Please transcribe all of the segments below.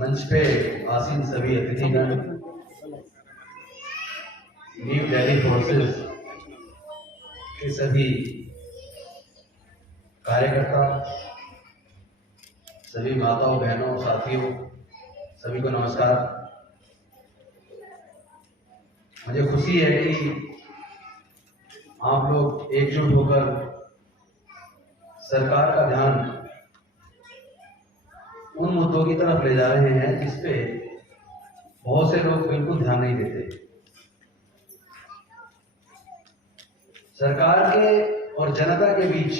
मंच पे आसीन सभी अतिथिगण, न्यू दिल्ली फोर्सेस के सभी कार्यकर्ता, सभी माताओं बहनों साथियों, सभी को नमस्कार। मुझे खुशी है कि आप लोग एकजुट होकर सरकार का ध्यान उन मुद्दों की तरफ ले जा रहे हैं जिस पे बहुत से लोग बिल्कुल ध्यान नहीं देते। सरकार के और जनता के बीच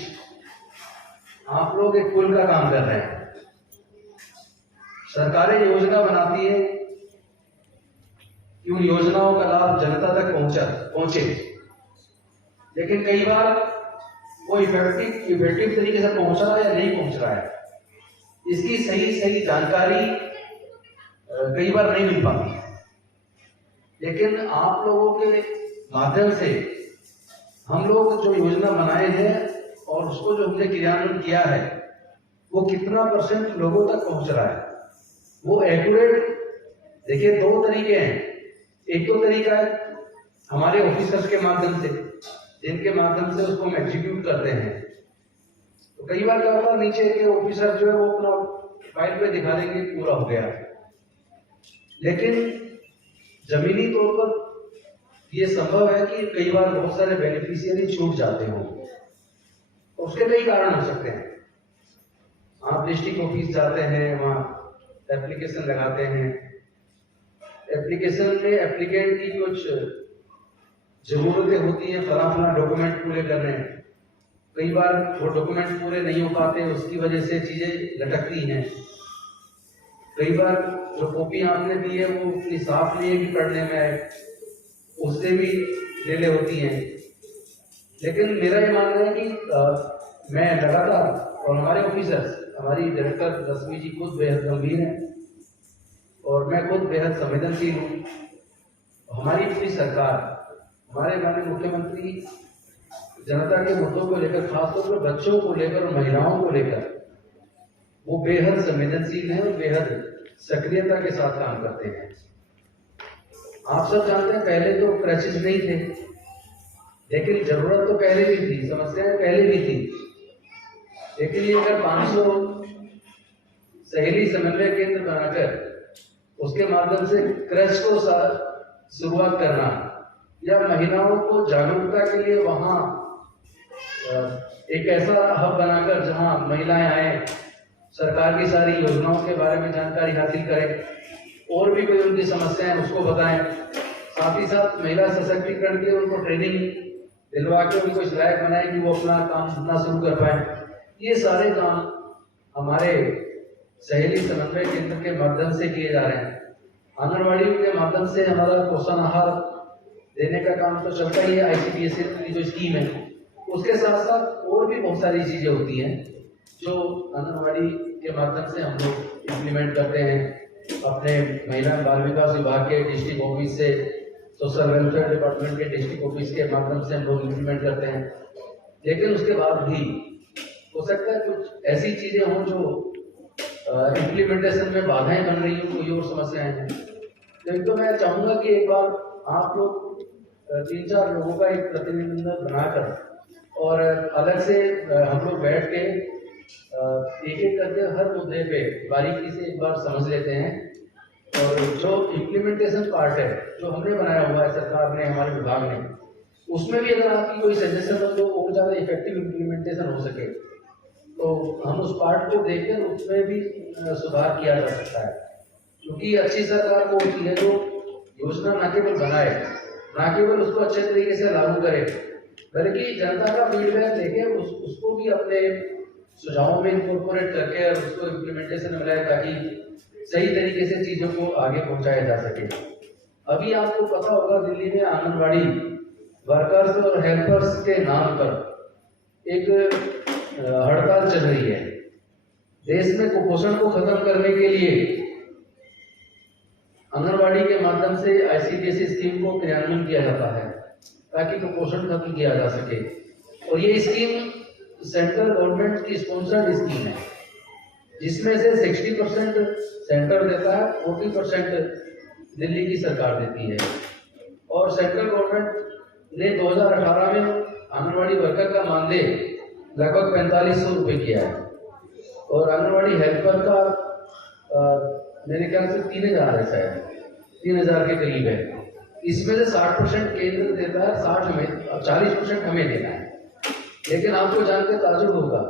आप लोग एक पुल का काम कर रहे हैं। सरकारें योजना बनाती है कि उन योजनाओं का लाभ जनता तक पहुंचे, लेकिन कई बार वो इफेक्टिव तरीके से पहुंच रहा है या नहीं पहुंच रहा है, इसकी सही जानकारी कई बार नहीं मिल पाती। लेकिन आप लोगों के माध्यम से हम लोग जो योजना बनाए हैं और उसको जो हमने क्रियान्वयन किया है वो कितना % लोगों तक पहुंच रहा है, वो एक्यूरेट। देखिए, 2 तरीके हैं। एक तो तरीका है हमारे ऑफिसर्स के माध्यम से, जिनके माध्यम से उसको हम एग्जीक्यूट करते हैं। तो कई बार क्या होता है, नीचे के ऑफिसर जो है वो अपना फाइल पे दिखा देंगे पूरा हो गया, लेकिन जमीनी तौर पर ये संभव है कि कई बार बहुत सारे बेनिफिशियरी छूट जाते हों। उसके कई कारण हो सकते हैं। आप डिस्ट्रिक्ट ऑफिस जाते हैं, वहाँ एप्लीकेशन लगाते हैं, एप्लीकेशन में एप्लीकेंट की कुछ जरूरतें होती हैं, फला डॉक्यूमेंट पूरे करने। कई बार वो डॉक्यूमेंट पूरे नहीं हो पाते, उसकी वजह से चीजें लटकती हैं। कई बार जो कॉपी आपने दी है वो उतनी साफ नहीं है कि पढ़ने में आए, उससे भी डिले होती हैं। लेकिन मेरा ये मानना है कि मैं लगातार, और हमारे ऑफिसर्स, हमारी डायरेक्टर रश्मि जी खुद बेहद गंभीर हैं और मैं खुद बेहद संवेदनशील हूँ। हमारी पूरी सरकार, हमारे माननीय मुख्यमंत्री जनता के मुद्दों को लेकर, खासतौर पर बच्चों को लेकर और महिलाओं को लेकर, वो बेहद संवेदनशील हैं और बेहद सक्रियता के साथ काम करते हैं। आप सब जानते हैं, पहले तो क्रैशेस नहीं थे, लेकिन जरूरत तो पहले भी थी, समस्याएं पहले भी थी। लेकिन ये अगर 500 सहेली समन्वय केंद्र बनाकर उसके माध्यम से क्रैश को शुरुआत करना, या महिलाओं को जागरूकता के लिए वहां एक ऐसा हब बनाकर जहां महिलाएं आए, सरकार की सारी योजनाओं के बारे में जानकारी हासिल करें, और भी कोई उनकी समस्याएं उसको बताएं, साथ ही साथ महिला सशक्तिकरण के उनको ट्रेनिंग दिलवा के उनको इस लायक बनाए कि वो अपना काम अपना शुरू कर पाए। ये सारे काम हमारे सहेली समन्वय केंद्र के माध्यम से किए जा रहे हैं। आंगनबाड़ी के माध्यम से हमारा पोषण आहार देने का काम तो चलता ही है, ICDS की जो स्कीम है, उसके साथ साथ और भी बहुत सारी चीजें होती हैं जो आंगनबाड़ी के माध्यम से हम लोग इम्प्लीमेंट करते हैं। अपने महिला बाल विकास विभाग के डिस्ट्रिक्ट ऑफिस से, सोशल वेलफेयर डिपार्टमेंट के डिस्ट्रिक्ट ऑफिस के माध्यम से हम लोग इम्प्लीमेंट करते हैं। लेकिन उसके बाद भी हो सकता है कुछ ऐसी चीजें हों जो इम्प्लीमेंटेशन में बाधाएं बन रही हो, कोई और समस्याएं हैं। तो मैं चाहूंगा कि एक बार आप लोग 3-4 लोगों का एक प्रतिनिधिमंडल बनाकर और अलग से हम लोग बैठ के एक करके हर मुद्दे पे बारीकी से एक बार समझ लेते हैं। और जो इम्प्लीमेंटेशन पार्ट है जो हमने बनाया हुआ है सरकार ने, हमारे विभाग ने, उसमें भी अगर आपकी कोई सजेशन हो तो और ज़्यादा इफेक्टिव इम्प्लीमेंटेशन हो सके, तो हम उस पार्ट को देखकर उसमें भी सुधार किया जा सकता है। क्योंकि अच्छी सरकार वो होती है जो योजना न केवल बनाए, न केवल उसको अच्छे तरीके से लागू करे, बल्कि जनता का फीडबैक लेके उसको भी अपने सुझावों में इनकॉर्पोरेट करके और उसको इम्प्लीमेंटेशन में लाए, ताकि सही तरीके से चीजों को आगे पहुंचाया जा सके। अभी आपको पता होगा, दिल्ली में आंगनबाड़ी वर्कर्स और हेल्पर्स के नाम पर एक हड़ताल चल रही है। देश में कुपोषण को खत्म करने के लिए आंगनबाड़ी के माध्यम से ICDS स्कीम को क्रियान्वयन किया जाता है ताकि कुपोषण खत्म किया जा सके। और ये स्कीम सेंट्रल गवर्नमेंट की स्पॉन्सर्ड स्कीम है। जिसमें से 60% सेंटर देता है, 40% दिल्ली की सरकार देती है। और सेंट्रल गवर्नमेंट ने 2018 में आंगनबाड़ी वर्कर का मानदेय लगभग 4500 रुपये किया है और आंगनबाड़ी हेल्पर का मेरे ख्याल से 3000 है, शायद 3000 के करीब है। इसमें से 60% केंद्र देता है, 60 हमें और 40% हमें देना है। लेकिन आपको जानकर ताजुब होगा,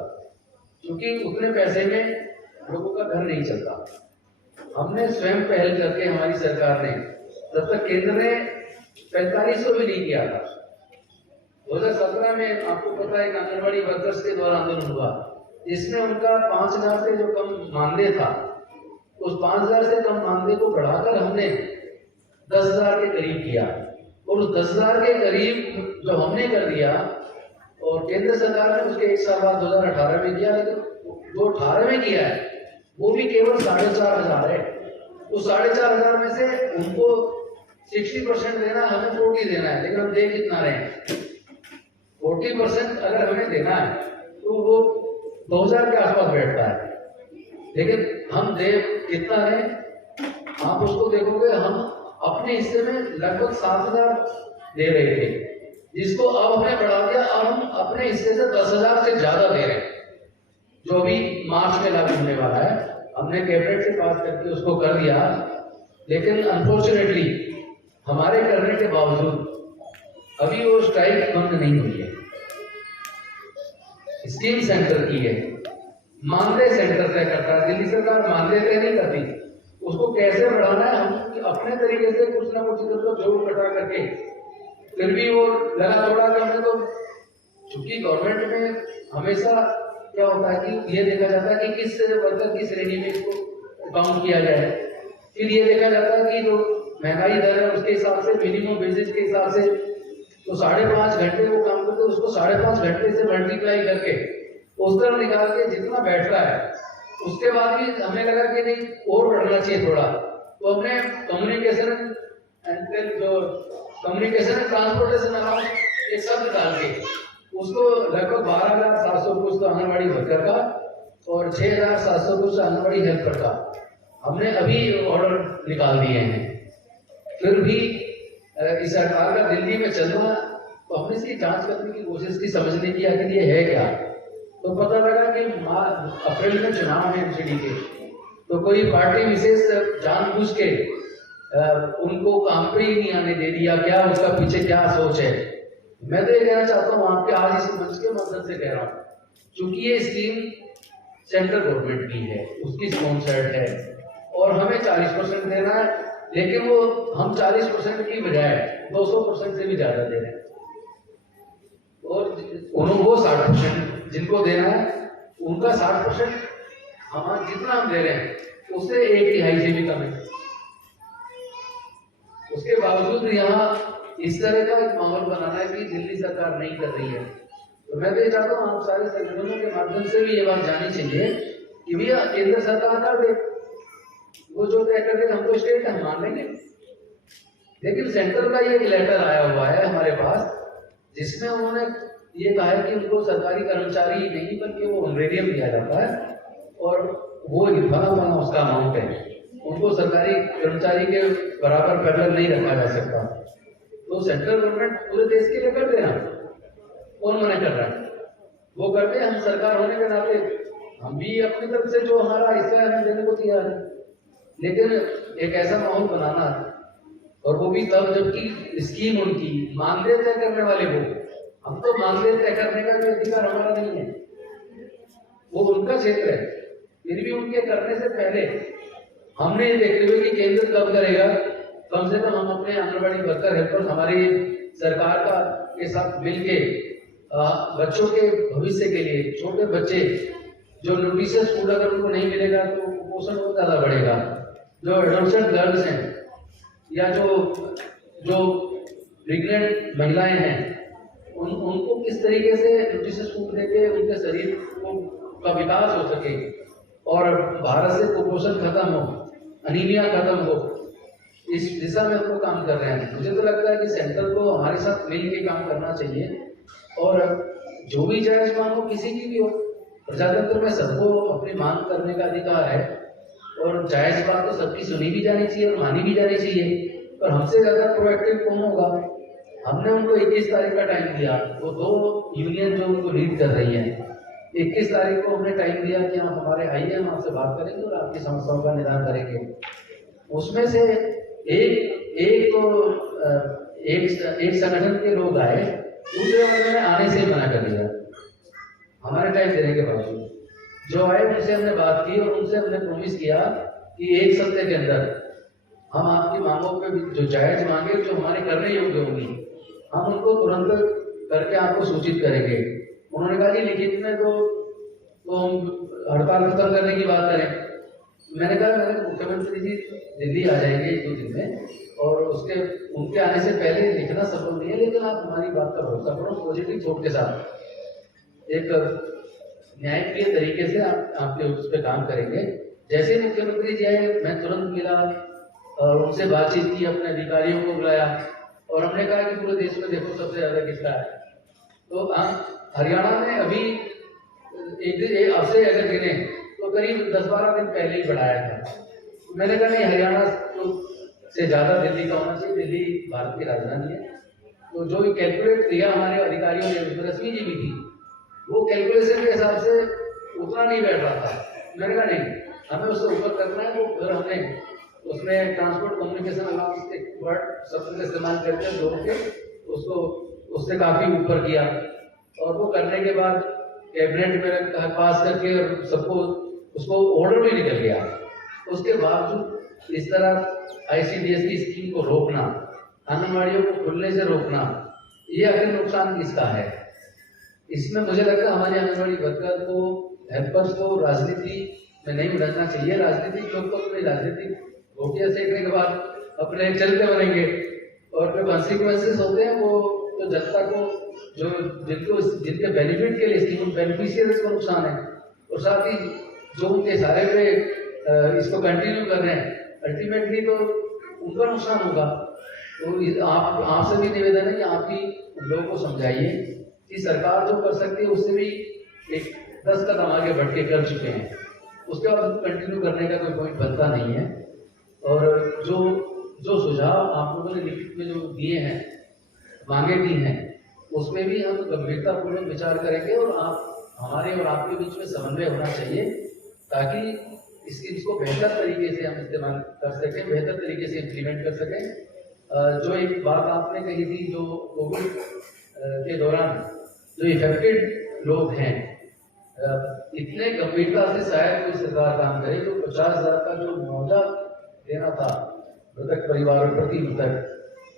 क्योंकि उतने पैसे में लोगों का घर नहीं चलता। हमने स्वयं पहल करके, हमारी सरकार ने, तब तक केंद्र ने 4500 भी नहीं किया था। 2017 में आपको पता है आंगनबाड़ी वर्कर्स के द्वारा आंदोलन हुआ, जिसमें उनका 5000 से जो कम मानदेय था, उस 5000 से कम मानदेय को बढ़ाकर हमने 10,000 के करीब किया। और उस 10,000 के करीब जो हमने कर दिया, और केंद्र सरकार ने उसके 1 साल बाद 2018 में किया, लेकिन जो 18 में किया है वो भी केवल 4,500 है। उस 4,500 में से उनको 60% देना, हमें 40 देना है। लेकिन हम दे कितना रहे हैं? 40% अगर हमें देना है तो वो 2000 के आसपास बैठता है। लेकिन हम दे कितना रहे? आप उसको देखोगे, हम अपने हिस्से में लगभग 7,000 दे रहे थे, जिसको अब हमने बढ़ा दिया। अब हम अपने हिस्से से 10,000 से ज्यादा दे रहे हैं, जो भी मार्च में लागू होने वाला है। हमने कैबिनेट से पास करके उसको कर दिया, लेकिन अनफॉर्चुनेटली हमारे करने के बावजूद अभी वो स्ट्राइक बंद नहीं हुई है। स्कीम सेंटर की है, मानदेय सेंटर तय करता है। दिल्ली सरकार मानदेय तय नहीं करती, उसको कैसे बढ़ाना है हम अपने तरीके से कुछ ना कुछ इधर को जोड़ घटा करके, फिर भी वो लगा थोड़ा करने। तो चूंकि गवर्नमेंट में हमेशा क्या होता है कि ये देखा जाता है कि किस वर्कर की श्रेणी में इसको काउंट किया जाए। फिर ये देखा जाता है कि जो महंगाई दर है उसके हिसाब से, मिनिमम वेजेस के हिसाब से, तो 5.5 घंटे वो काम करते, उसको 5.5 घंटे से मल्टीप्लाई करके उस तरह निकाल के जितना बैठता है, उसके बाद भी हमें लगा कि नहीं और बढ़ना चाहिए थोड़ा। तो हमने कम्युनिकेशन एंड ट्रांसपोर्टेशन अलाउंस एक शब्द डाल के उसको लगभग 12,700 कुछ तो आंगनबाड़ी वर्कर का और 6,700 कुछ आंगनबाड़ी हेल्पर का हमने अभी ऑर्डर निकाल दिए हैं। फिर भी इस सरकार का दिल्ली में चलना, तो हमने इसकी जांच करने की कोशिश की, समझने की आखिर ये है क्या। तो पता लगा कि अप्रैल में चुनाव है एमसीडी के, तो कोई पार्टी विशेष जानबूझ के उनको काम पे ही नहीं आने दे दिया। क्या उसका पीछे क्या सोच है? मैं तो ये कहना चाहता हूँ आपके आज इस मंच के माध्यम से कह रहा हूँ, क्योंकि ये स्कीम सेंट्रल गवर्नमेंट की है, उसकी स्पॉन्सर्ड है और हमें 40% देना है। लेकिन वो हम 40% की बजाय 200% से भी ज्यादा दे रहे हैं, और उन्होंने वो 60% जिनको देना है उनका 60% हमारा जितना हम दे रहे हैं उससे 1/3 से भी कम है। उसके बावजूद यहाँ इस तरह का एक माहौल बनाना है कि दिल्ली सरकार नहीं कर रही है। तो मैं तो ये चाहता हूँ आप सारे संगठनों के माध्यम से भी ये बात जानी चाहिए कि भैया केंद्र सरकार कर दे, वो जो तय कर दे, हमको स्टेट हम मान लेंगे। लेकिन सेंटर का ये एक लेटर आया हुआ है हमारे पास, जिसमें उन्होंने ये कहा है कि उनको सरकारी कर्मचारी नहीं बल्कि वो ऑनरेरियम दिया जाता है और वो बना उसका अमाउंट है, उनको सरकारी कर्मचारी के बराबर पैरेलल नहीं रखा जा सकता। तो सेंट्रल गवर्नमेंट पूरे देश के लिए कर देना, कौन मना कर रहा है? वो करते, हम सरकार होने के नाते हम भी अपनी तरफ से जो हमारा हिस्सा है हमें देने को तैयार है। लेकिन एक ऐसा माहौल बनाना, और वो भी तब जबकि स्कीम उनकी मानदेय तय करने वाले वो, हम तो मानदेय तय करने का कोई अधिकार हमारा नहीं है, वो उनका क्षेत्र है। फिर भी उनके करने से पहले हमने ये देखते हुए कि केंद्र कब करेगा, कम से कम हम अपने आंगनबाड़ी वर्कर हेल्पर हमारी सरकार का के साथ मिलके बच्चों के भविष्य के लिए, छोटे बच्चे जो न्यूट्रिशियस फूड अगर उनको नहीं मिलेगा तो कुपोषण बहुत ज्यादा बढ़ेगा। जो एडोलसेंट गर्ल्स हैं या जो प्रेग्नेंट महिलाएं हैं, उनको किस तरीके से न्यूट्रिशियस फूड देके उनके शरीर का विकास हो सके और भारत से कुपोषण खत्म हो, अनीमिया खत्म हो, इस दिशा में हम लोग काम कर रहे हैं। मुझे तो लगता है कि सेंटर को हमारे साथ मिल के काम करना चाहिए और जो भी जायज मांग हो किसी की भी हो, प्रजातंत्र में सबको अपनी मांग करने का अधिकार है और जायज बात तो सबकी सुनी भी जानी चाहिए और मानी भी जानी चाहिए। पर हमसे ज्यादा प्रोएक्टिव कौन होगा? हमने उनको 21 तारीख का टाइम दिया, वो 2 यूनियन जो उनको लीड कर रही है, 21 तारीख को हमने टाइम दिया कि आप हमारे आइए, हम आपसे बात करेंगे और आपकी समस्याओं का निदान करेंगे। उसमें से एक संगठन के लोग आए, दूसरे वाले ने आने से मना कर दिया हमारे टाइम देने के बावजूद। जो आए उनसे हमने बात की और उनसे हमने प्रॉमिस किया कि 1 सप्ताह के अंदर हम आपकी मांगों पे जो जायज मांगे, जो हमारे करने योग्य होंगी, हम उनको तुरंत करके आपको सूचित करेंगे। उन्होंने कहा जी लिखित में तो हम हड़ताल खत्म करने की बात करें। मैंने कहा मेरे मुख्यमंत्री जी दिल्ली आ जाएंगे 1-2 दिन में और उनके आने से पहले लिखना संभव नहीं है, लेकिन आप हमारी बात का भरोसा करो, पॉजिटिव थॉट के साथ एक न्यायप्रिय तरीके से आपके उस पर काम करेंगे। जैसे ही मुख्यमंत्री जी आए मैं तुरंत मिला और उनसे बातचीत की, अपने अधिकारियों को बुलाया और हमने कहा कि पूरे देश में देखो सबसे ज्यादा किसका है। तो हरियाणा में अभी एक हफ्ते अगर गिने तो करीब 10-12 दिन पहले ही बढ़ाया था। मैंने कहा नहीं, हरियाणा से ज्यादा दिल्ली का होना चाहिए, दिल्ली भारत की राजधानी है। तो जो कैलकुलेट किया हमारे अधिकारियों ने, रश्मि जी भी थी, वो कैलकुलेशन के हिसाब से उतना नहीं बैठ रहा था। मैंने कहा नहीं, हमें उससे ऊपर करना है। तो फिर हमने उसमें ट्रांसपोर्ट कम्युनिकेशन अलाउंस वर्ड शब्द का इस्तेमाल करके जोड़ के उसको उससे काफी ऊपर किया और वो करने के बाद कैबिनेट में पास करके और सबको उसको ऑर्डर भी निकल गया। उसके बावजूद इस तरह ICDS की स्कीम को रोकना, आंगनबाड़ियों को खुलने से रोकना, ये आखिर नुकसान किसका है? इसमें मुझे लगता है हमारे आंगनबाड़ी वर्कर को, हेल्पर्स को राजनीति में नहीं उलझना चाहिए। राजनीतिक लोग तो अपनी राजनीतिक रोटियां सेकने के बाद अपने चलते बनेंगे और जो कॉन्सिक्वेंसेस होते हैं वो तो जनता को, जो जिनके बेनिफिट के लिए स्कीम बेनिफिशियरीज को नुकसान है और साथ ही जो उनके सारे पे इसको कंटिन्यू कर रहे हैं, अल्टीमेटली तो उनका नुकसान होगा। तो आपसे भी निवेदन है कि आप भी लोगों को समझाइए कि सरकार जो कर सकती है उससे भी एक 10 कदम आगे बढ़ के कर चुके हैं, उसके बाद कंटिन्यू करने का कोई पॉइंट बनता नहीं है। और जो सुझाव आप लोगों ने लिखित में जो दिए हैं, मांगे दी हैं, उसमें भी हम गंभीरतापूर्वक विचार करेंगे और हमारे और आपके बीच में समन्वय होना चाहिए ताकि इसको बेहतर तरीके से हम इस्तेमाल कर सकें, बेहतर तरीके से इम्प्लीमेंट कर सकें। जो एक बात आपने कही थी, जो कोविड के दौरान जो इफेक्टेड लोग हैं, इतने गंभीरता से शायद कोई सरकार काम करे तो 50,000 का जो मुआवजा देना था मृतक परिवारों प्रति मृतक,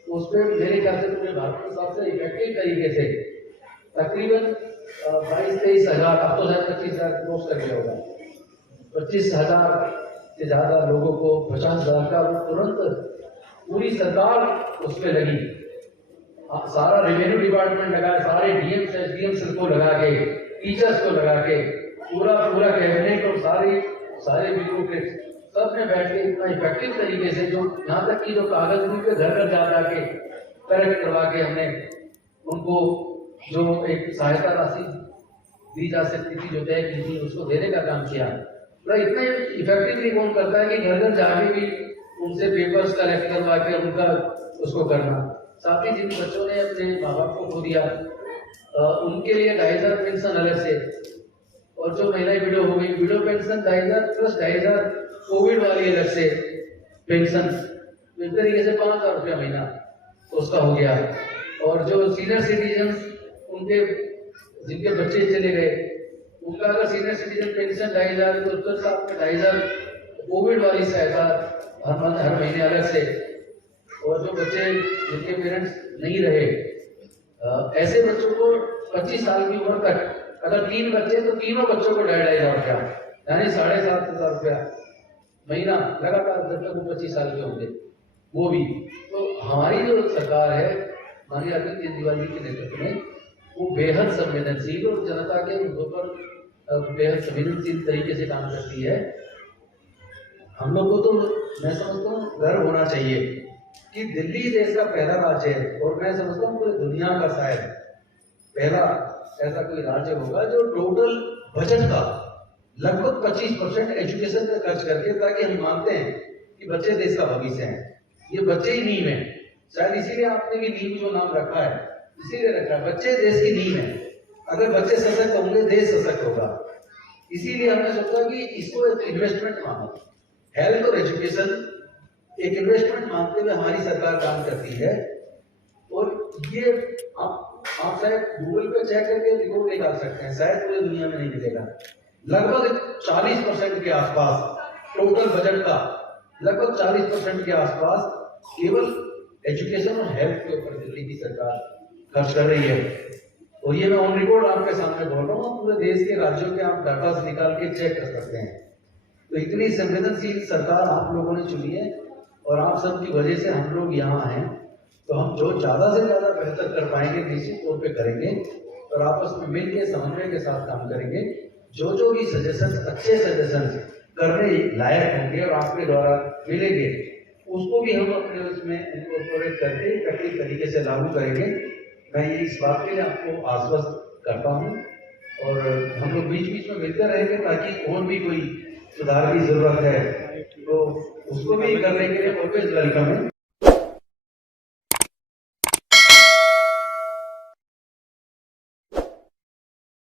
उस पर मेरे ख्याल से पूरे भारत में सबसे इफेक्टिव तरीके से तकरीबन 22-23 हजार, अब तो शायद 25,000 क्रॉस कर गया होगा, 25,000 से ज्यादा लोगों को 50,000 का तुरंत पूरी सरकार उस पर लगी, सारा रेवेन्यू डिपार्टमेंट लगा, सारे DMs को लगा के, टीचर्स को लगा के, पूरा कैबिनेट और सारे ब्यूरोक्रेट्स सब ने बैठ के इतना इफेक्टिव तरीके से, जो यहाँ तक कि जो कागज उनके घर जाके करेक्ट करवा के हमने उनको जो एक सहायता राशि दी जा सकती थी, जो तय की थी, उसको देने का काम किया। तो इतना इफेक्टिवली कौन करता है कि घर जाके भी उनसे पेपर्स कलेक्ट करवा के उनका उसको करना। साथ ही जिन बच्चों ने अपने माँ बाप को खो दिया उनके लिए 2,500 पेंशन अलग से, और जो महिलाएं विडो हो गई, विडो पेंशन 2,500 प्लस 2,500 कोविड वाली अलग से पेंशन, तो इस तरीके से 5,000 रुपया महीना उसका हो गया। और जो सीनियर सिटीजन, उनके जिनके बच्चे चले गए, उनका अगर सीनियर सिटीजन पेंशन 2,500 तो उसके साथ में 2,500 कोविड वाली सहायता हर महीने अलग से। और जो बच्चे जिनके पेरेंट्स नहीं रहे, ऐसे बच्चों को 25 साल की उम्र तक अगर 3 बच्चे तो तीनों बच्चों को 2,500 रुपया, यानी 7,500 रुपया महीना लगातार जब तक वो 25 साल के होंगे, वो भी। तो हमारी जो सरकार है माननीय अरविंद केजरीवाल जी के नेतृत्व में, वो बेहद संवेदनशील और जनता के मुद्दों पर बेहद संवेदनशील तरीके से काम करती है। हम लोग को तो मैं समझता हूँ गर्व होना चाहिए कि दिल्ली देश का पहला राज्य है, और मैं समझता हूँ पूरी दुनिया का शायद पहला ऐसा कोई राज्य होगा जो टोटल बजट का लगभग 25% एजुकेशन पे खर्च करके, ताकि हम मानते हैं कि बच्चे देश का भविष्य हैं, ये बच्चे ही नींव है। शायद इसीलिए आपने भी नींव जो नाम रखा है इसीलिए रखा है, बच्चे देश की नींव है। अगर बच्चे सशक्त होंगे देश सशक्त होगा। इसीलिए हमने सोचा कि इसको एक इन्वेस्टमेंट मानो, हेल्थ और एजुकेशन एक इन्वेस्टमेंट मानते हुए हमारी सरकार काम करती है। और ये आप शायद गूगल पे चेक करके रिपोर्ट निकाल सकते हैं, शायद पूरी दुनिया में नहीं मिलेगा। लगभग 40% के आसपास टोटल बजट का लगभग 40% के आसपास केवल एजुकेशन और हेल्थ के ऊपर दिल्ली की सरकार खर्च कर रही है। और ये मैं ऑन रिकॉर्ड आपके सामने बोल रहा हूँ, पूरे देश के राज्यों के आप डाटा से निकाल के चेक कर सकते हैं। तो इतनी संवेदनशील सरकार आप लोगों ने चुनी है और आप सबकी वजह से हम लोग यहाँ हैं। तो हम जो ज्यादा से ज्यादा बेहतर कर पाएंगे निश्चित तौर पे करेंगे और आपस में मिल के समन्वय के साथ काम करेंगे। जो भी सजेशन अच्छे सजेशन करने लायक होंगे और आपके द्वारा मिलेंगे उसको भी हम अपने उसमें इनकॉर्पोरेट करके इफेक्टिव तरीके से लागू करेंगे। मैं ये इस बात के लिए आपको आश्वस्त करता हूँ और हम लोग बीच बीच में मिलकर रहेंगे ताकि और भी कोई सुधार की जरूरत है तो उसको भी करने के लिए ऑलवेज वेलकम है।